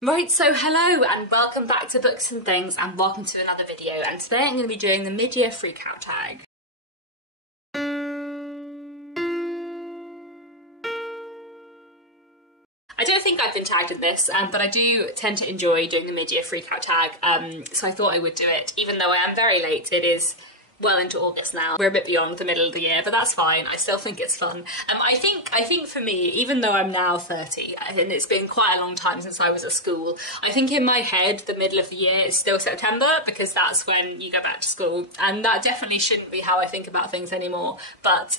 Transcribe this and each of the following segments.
Right, so hello and welcome back to Books and Things and welcome to another video, and today I'm going to be doing the mid-year freakout tag. I don't think I've been tagged in this, but I do tend to enjoy doing the mid-year freakout tag, so I thought I would do it. Even though I am very late, it is well into August now. We're a bit beyond the middle of the year, but that's fine. I still think it's fun. I think for me, even though I'm now 30, and it's been quite a long time since I was at school, I think in my head the middle of the year is still September because that's when you go back to school, and that definitely shouldn't be how I think about things anymore. But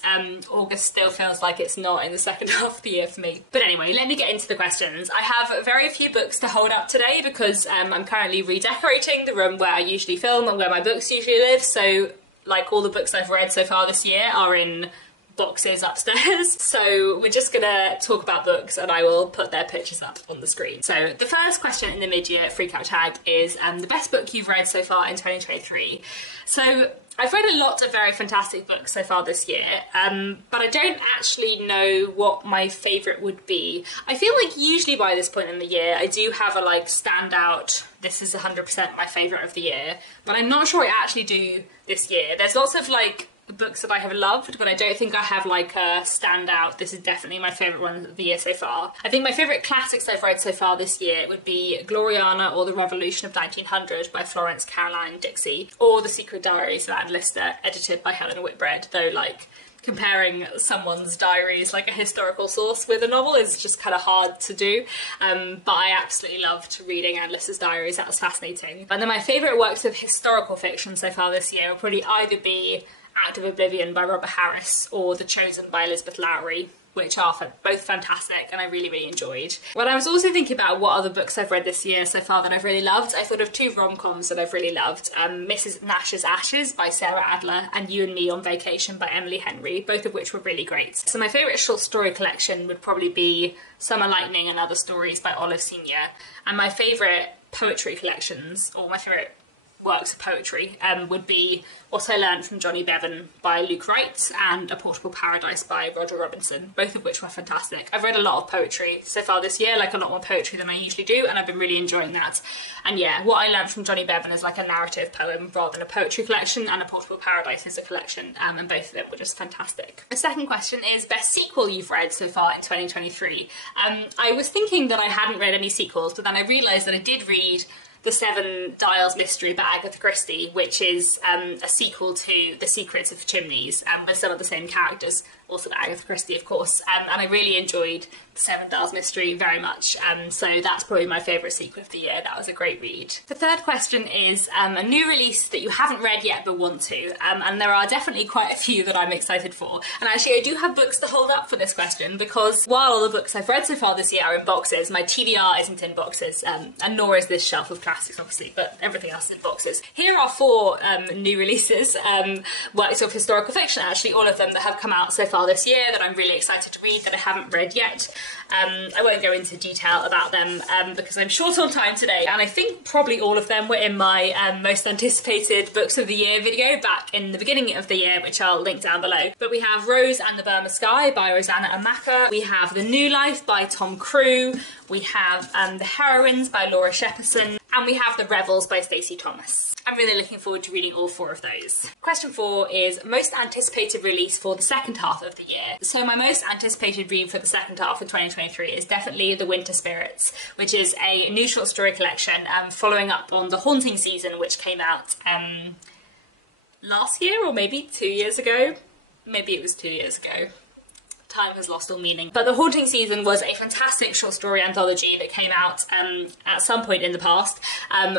August still feels like it's not in the second half of the year for me. But anyway, let me get into the questions. I have very few books to hold up today because I'm currently redecorating the room where I usually film and where my books usually live, so like all the books I've read so far this year are in boxes upstairs. So we're just gonna talk about books and I will put their pictures up on the screen. So the first question in the mid-year freakout tag is the best book you've read so far in 2023. So I've read a lot of very fantastic books so far this year, but I don't actually know what my favourite would be. I feel like usually by this point in the year I do have a like standout, this is 100% my favourite of the year, but I'm not sure I actually do this year. There's lots of like books that I have loved, but I don't think I have like a standout, this is definitely my favourite one of the year so far. I think my favourite classics I've read so far this year would be Gloriana or The Revolution of 1900 by Florence Caroline Dixie, or The Secret Diaries of Anne Lister, edited by Helena Whitbread, though like comparing someone's diaries like a historical source with a novel is just kind of hard to do, but I absolutely loved reading Anne Lister's diaries, that was fascinating. And then my favourite works of historical fiction so far this year will probably either be Act of Oblivion by Robert Harris or The Chosen by Elizabeth Lowry, which are both fantastic and I really enjoyed. When I was also thinking about what other books I've read this year so far that I've really loved, I thought of two rom-coms that I've really loved. Mrs. Nash's Ashes by Sarah Adler and You and Me on Vacation by Emily Henry, both of which were really great. So my favourite short story collection would probably be Summer Lightning and Other Stories by Olive Senior, and my favourite poetry collections, or my favourite works of poetry, would be What I Learned from Johnny Bevan by Luke Wright and A Portable Paradise by Roger Robinson, both of which were fantastic. I've read a lot of poetry so far this year, like a lot more poetry than I usually do, and I've been really enjoying that. And yeah, What I Learned from Johnny Bevan is like a narrative poem rather than a poetry collection, and A Portable Paradise is a collection, and both of them were just fantastic. The second question is best sequel you've read so far in 2023. I was thinking that I hadn't read any sequels, but then I realised that I did read The Seven Dials Mystery by Agatha Christie, which is a sequel to The Secrets of Chimneys, with some of the same characters, also by Agatha Christie of course, and I really enjoyed The Seven Dials Mystery very much, so that's probably my favourite sequel of the year. That was a great read. The third question is a new release that you haven't read yet but want to, and there are definitely quite a few that I'm excited for. And actually I do have books to hold up for this question, because while all the books I've read so far this year are in boxes, my TBR isn't in boxes, and nor is this shelf of classics obviously, but everything else is in boxes. Here are four new releases, works of historical fiction, actually all of them that have come out so far this year that I'm really excited to read that I haven't read yet. I won't go into detail about them because I'm short on time today, and I think probably all of them were in my most anticipated books of the year video back in the beginning of the year, which I'll link down below. But we have Rose and the Burma Sky by Rosanna Amaka, we have The New Life by Tom Crew, we have The Heroines by Laura Shepperson, and we have The Revels by Stacey Thomas. I'm really looking forward to reading all four of those. Question 4 is most anticipated release for the second half of the year. So my most anticipated read for the second half of 2023 is definitely The Winter Spirits, which is a new short story collection following up on The Haunting Season, which came out last year or maybe 2 years ago. Maybe it was 2 years ago. Time has lost all meaning. But The Haunting Season was a fantastic short story anthology that came out at some point in the past,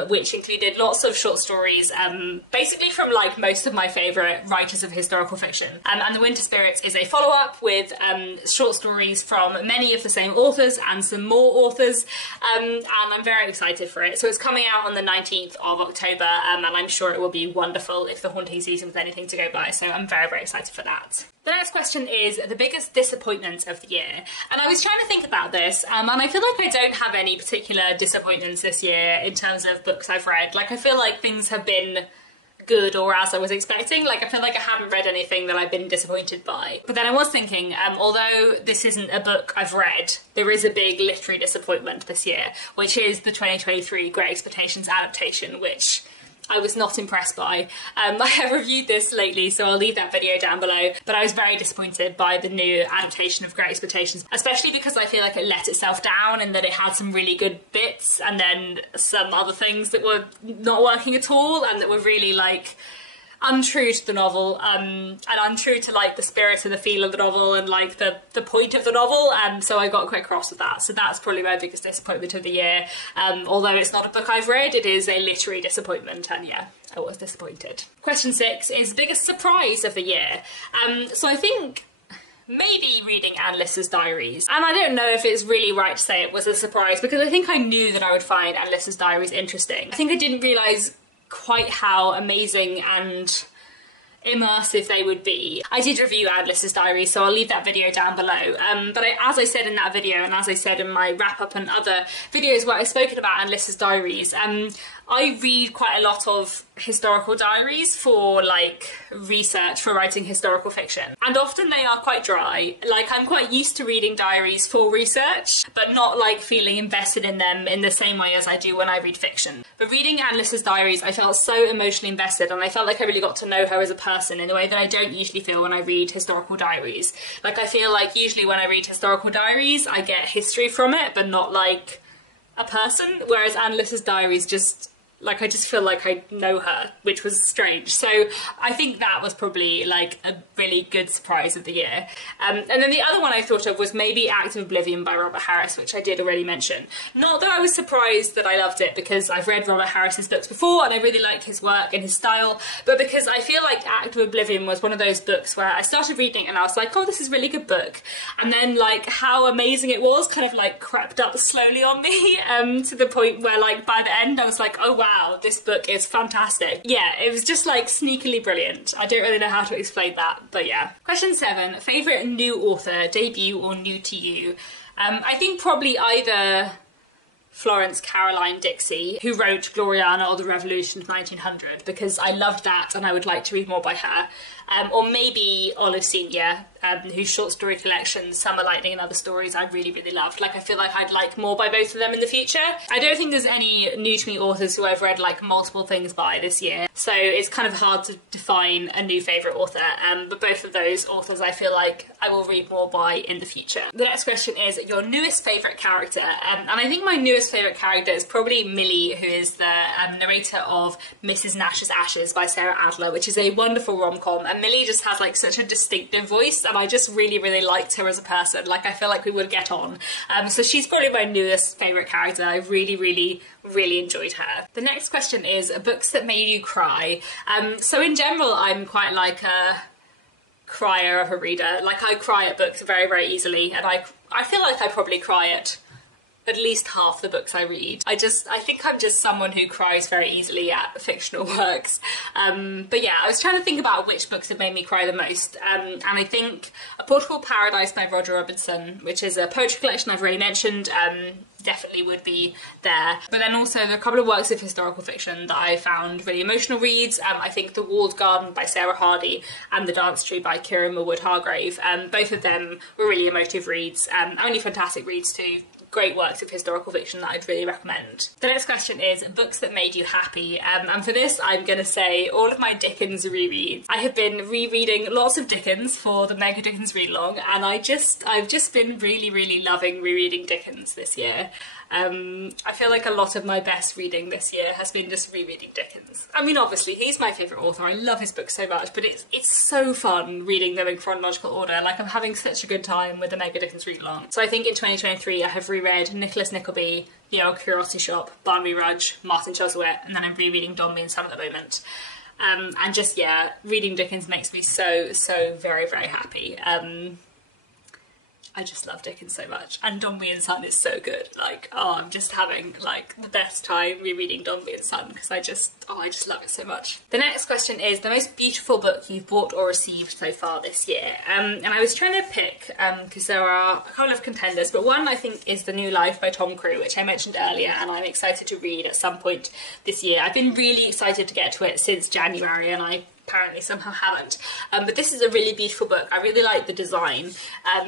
which included lots of short stories, basically from like most of my favourite writers of historical fiction. And The Winter Spirits is a follow-up with short stories from many of the same authors and some more authors, and I'm very excited for it. So it's coming out on the 19th of October, and I'm sure it will be wonderful if The Haunting Season was anything to go by, so I'm very excited for that. The next question is the biggest disappointment of the year. And I was trying to think about this, and I feel like I don't have any particular disappointments this year in terms of books I've read. Like, I feel like things have been good or as I was expecting. Like, I feel like I haven't read anything that I've been disappointed by. But then I was thinking, although this isn't a book I've read, there is a big literary disappointment this year, which is the 2023 Great Expectations adaptation, which I was not impressed by. I have reviewed this lately, so I'll leave that video down below, but I was very disappointed by the new adaptation of Great Expectations, especially because I feel like it let itself down and that it had some really good bits and then some other things that were not working at all and that were really like untrue to the novel, and untrue to like the spirit and the feel of the novel and like the point of the novel, and so I got quite cross with that. So that's probably my biggest disappointment of the year. Although it's not a book I've read, it is a literary disappointment, and yeah, I was disappointed. Question 6 is biggest surprise of the year. So I think maybe reading Anne Lister's diaries. And I don't know if it's really right to say it was a surprise, because I think I knew that I would find Anne Lister's diaries interesting. I think I didn't realise quite how amazing and immersive they would be. I did review Anne Lister's diaries, so I'll leave that video down below. But as I said in that video, and as I said in my wrap-up and other videos where I've spoken about Anne Lister's diaries, I read quite a lot of historical diaries for like research, for writing historical fiction, and often they are quite dry. Like, I'm quite used to reading diaries for research, but not like feeling invested in them in the same way as I do when I read fiction. But reading Anne Lister's diaries, I felt so emotionally invested, and I felt like I really got to know her as a person in a way that I don't usually feel when I read historical diaries. Like, I feel like usually when I read historical diaries, I get history from it, but not like a person, whereas Anne Lister's diaries just, like, I just feel like I know her, which was strange. So I think that was probably like a really good surprise of the year. And then the other one I thought of was maybe Act of Oblivion by Robert Harris, which I did already mention. Not that I was surprised that I loved it, because I've read Robert Harris's books before and I really liked his work and his style, but because I feel like Act of Oblivion was one of those books where I started reading and I was like, oh, this is a really good book. And then like how amazing it was kind of like crept up slowly on me, to the point where like by the end I was like, oh wow, this book is fantastic. Yeah, it was just like sneakily brilliant. I don't really know how to explain that, but yeah. Question 7, favourite new author, debut or new to you? I think probably either Florence Caroline Dixie, who wrote Gloriana or the Revolution of 1900, because I loved that and I would like to read more by her. Or maybe Olive Senior, whose short story collection, Summer Lightning and Other Stories, I really, really loved. Like, I feel like I'd like more by both of them in the future. I don't think there's any new to me authors who I've read like multiple things by this year, so it's kind of hard to define a new favourite author, but both of those authors I feel like I will read more by in the future. The next question is your newest favourite character, and I think my newest favourite character is probably Millie, who is the narrator of Mrs. Nash's Ashes by Sarah Adler, which is a wonderful rom-com, and Millie just has like such a distinctive voice, and I just really, really liked her as a person. Like, I feel like we would get on. So she's probably my newest favourite character. I really, really, really enjoyed her. The next question is books that made you cry. So in general, I'm quite like a crier of a reader. Like, I cry at books very, very easily, and I feel like I probably cry at least half the books I read. I think I'm just someone who cries very easily at fictional works. But yeah, I was trying to think about which books have made me cry the most. And I think A Portable Paradise by Roger Robinson, which is a poetry collection I've already mentioned, definitely would be there. But then also there are a couple of works of historical fiction that I found really emotional reads. I think The Walled Garden by Sarah Hardy and The Dance Tree by Kira Millwood Hargrave. Both of them were really emotive reads, only fantastic reads too. Great works of historical fiction that I'd really recommend. The next question is books that made you happy, and for this I'm going to say all of my Dickens rereads. I have been rereading lots of Dickens for the Mega Dickens Read Along, and I've just been really, really loving rereading Dickens this year. I feel like a lot of my best reading this year has been just rereading Dickens. I mean, obviously he's my favourite author, I love his books so much, but it's so fun reading them in chronological order. Like, I'm having such a good time with the Mega Dickens Read Along. So I think in 2023 I have reread Nicholas Nickleby, The Old Curiosity Shop, Barnaby Rudge, Martin Chuzzlewit, and then I'm rereading Don Me and Son at the moment. And just, yeah, reading Dickens makes me so, so very, very happy. I just love Dickens so much, and Dombey and Son is so good. Like, oh, I'm just having like the best time rereading Dombey and Son because I just love it so much. The next question is the most beautiful book you've bought or received so far this year. And I was trying to pick because there are a couple of contenders, but one I think is The New Life by Tom Crew, which I mentioned earlier, and I'm excited to read at some point this year. I've been really excited to get to it since January, and I apparently somehow haven't. But this is a really beautiful book. I really like the design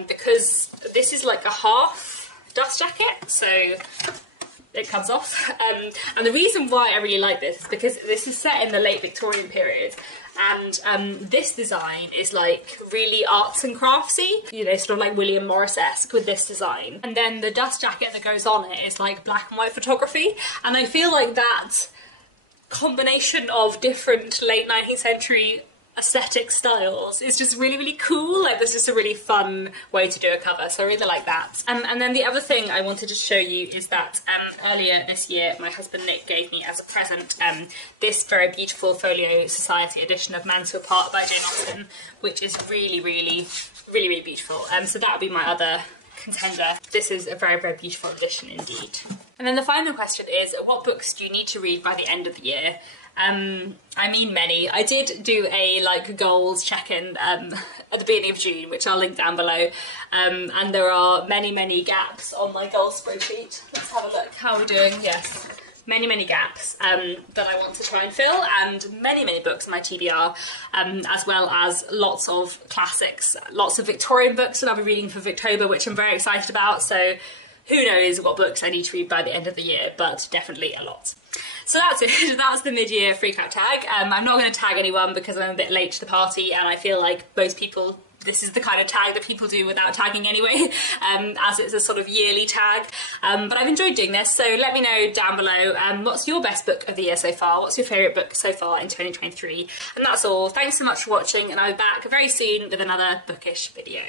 because this is like a half dust jacket, so it comes off. And the reason why I really like this is because this is set in the late Victorian period, and this design is like really arts and craftsy, you know, sort of like William Morris-esque with this design. And then the dust jacket that goes on it is like black and white photography, and I feel like that combination of different late 19th century aesthetic styles is just really, really cool. Like, there's just a really fun way to do a cover, so I really like that. And then the other thing I wanted to show you is that earlier this year my husband Nick gave me as a present this very beautiful Folio Society edition of Mansfield Park by Jane Austen, which is really, really, really, really beautiful. So that would be my other contender. This is a very, very beautiful edition indeed. And then the final question is, what books do you need to read by the end of the year? I mean many. I did do a like goals check-in at the beginning of June, which I'll link down below, and there are many gaps on my goals spreadsheet. Let's have a look. How are we doing? Yes, many gaps that I want to try and fill, and many books on my TBR, as well as lots of classics, lots of Victorian books that I'll be reading for Victober, which I'm very excited about. So who knows what books I need to read by the end of the year, but definitely a lot. So that's it. That's the mid-year freak out tag. I'm not going to tag anyone because I'm a bit late to the party, and I feel like most people, this is the kind of tag that people do without tagging anyway, as it's a sort of yearly tag. But I've enjoyed doing this, so let me know down below what's your best book of the year so far, what's your favourite book so far in 2023. And that's all. Thanks so much for watching, and I'll be back very soon with another bookish video.